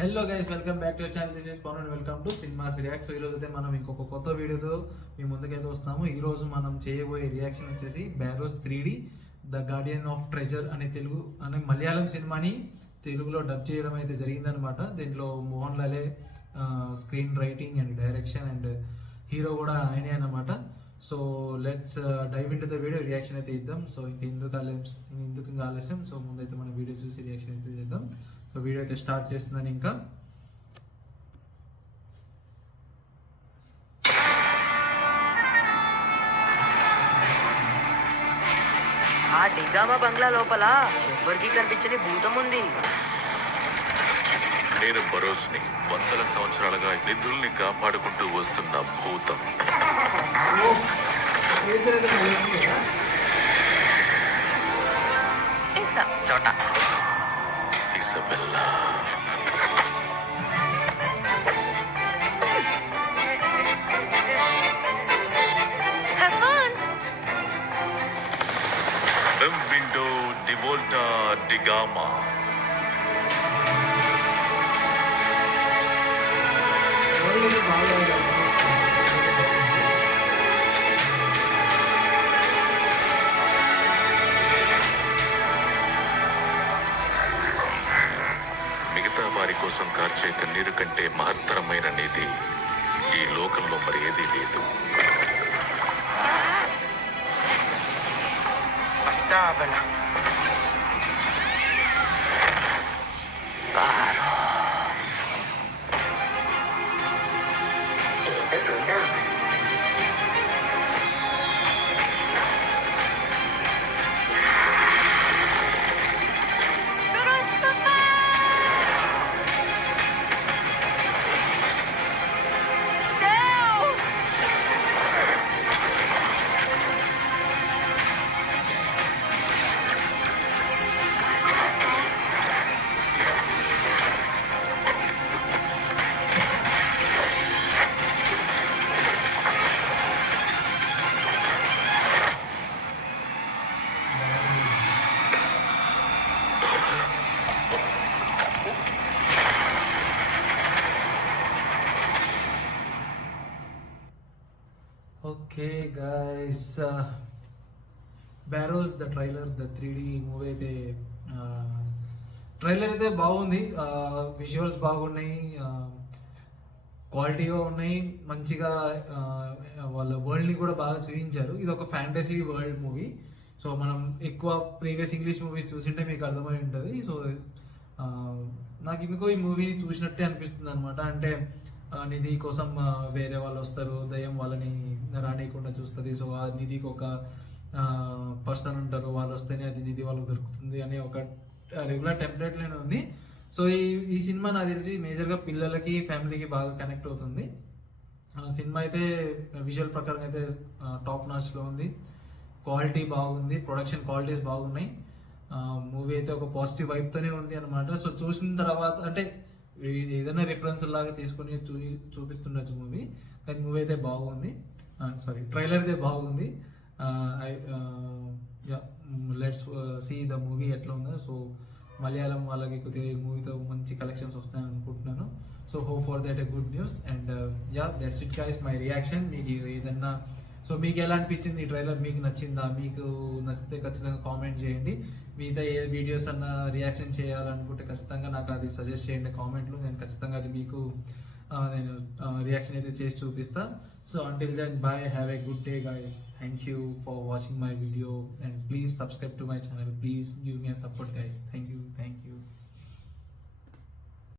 Hello guys, welcome back to channel. This is Pavan and welcome to cinemas react. So ఈరోజు అయితే మనం ఇంకొక కొత్త వీడియోతో మీ ముందుకైతే వస్తాము. ఈరోజు మనం చేయబోయే రియాక్షన్ వచ్చేసి బ్యారోస్ 3D the Guardian of treasure అనే మలయాళం సినిమాని తెలుగులో డబ్ చేయడం అయితే జరిగిందనమాట. దీంట్లో మోహన్ లాలే screen writing and direction and hero కూడా ఆయనే అనమాట. So let's dive in to the video, reaction అయితే ఇద్దాం. సో ఎందుకు ఆలస్యం. సో ముందైతే మనం వీడియో చూసి రియాక్షన్ అయితే చేద్దాం. సో వీడియో అయితే స్టార్ట్ చేస్తున్నాను. ఇంకా ఆ డిగామా బంగ్లా లోపల ఎవరికి కనిపించని భూతం ఉంది. నేను బరోస్ని, వందల సంవత్సరాలుగా నిధుల్ని కాపాడుకుంటూ వస్తున్న భూతం. చోట ఇసబెల్లా. Window డివోల్టా da Gama. మిగతా వారి కోసం కార్చే కన్నీరు కంటే మహత్తరమైన నిధి ఈ లోకంలో మరి ఏదీ లేదు. Okay guys, Barroz the trailer, the 3D movie అయితే ట్రైలర్ అయితే బాగుంది. విజువల్స్ బాగున్నాయి, క్వాలిటీగా ఉన్నాయి, మంచిగా వాళ్ళ వరల్డ్ని కూడా బాగా చూపించారు. ఇది ఒక ఫ్యాంటసీ వరల్డ్ మూవీ. సో మనం ఎక్కువ ప్రీవియస్ ఇంగ్లీష్ మూవీస్ చూసింటే మీకు అర్థమై ఉంటుంది. సో నాకు ఎందుకో ఈ మూవీని చూసినట్టే అనిపిస్తుంది అనమాట. అంటే నిధి కోసం వేరే వాళ్ళు వస్తారు, దయ్యం వాళ్ళని రానియకుండా చూస్తుంది. సో ఆ నిధికి ఒక పర్సన్ ఉంటారు, వాళ్ళు వస్తేనే అది నిధి వాళ్ళకి దొరుకుతుంది అనే ఒక రెగ్యులర్ టెంప్లెట్లోనే ఉంది. సో ఈ సినిమా నాకు తెలిసి మేజర్గా పిల్లలకి, ఫ్యామిలీకి బాగా కనెక్ట్ అవుతుంది. సినిమా అయితే విజువల్ ప్రకారం అయితే టాప్ నాచ్లో ఉంది. క్వాలిటీ బాగుంది, ప్రొడక్షన్ క్వాలిటీస్ బాగున్నాయి. మూవీ అయితే ఒక పాజిటివ్ వైబ్తోనే ఉంది అనమాట. సో చూసిన తర్వాత అంటే ఏదైనా రిఫరెన్స్ లాగా తీసుకొని చూపిస్తుండొచ్చు మూవీ, కానీ మూవీ అయితే బాగుంది. ట్రైలర్ అయితే బాగుంది. లెట్స్ సీ ద మూవీ ఎట్లా ఉందో. సో మలయాళం వాళ్ళకి కొద్దిగా ఈ మూవీతో మంచి కలెక్షన్స్ వస్తాయని అనుకుంటున్నాను. So hope for that a good news. And that's it guys, my reaction. మీకు ఏదన్నా మీకు ఎలా అనిపించింది ఈ ట్రైలర్? మీకు నచ్చిందా? మీకు నచ్చితే ఖచ్చితంగా కామెంట్ చేయండి. మిగతా ఏ వీడియోస్ అన్న రియాక్షన్ చేయాలనుకుంటే ఖచ్చితంగా నాకు అది సజెస్ట్ చేయండి కామెంట్లో. నేను ఖచ్చితంగా అది మీకు నేను రియాక్షన్ అయితే చేసి చూపిస్తా. So until then, bye, have a good day guys. Thank you for watching my video and please subscribe to my channel. Please give me a support guys. Thank you.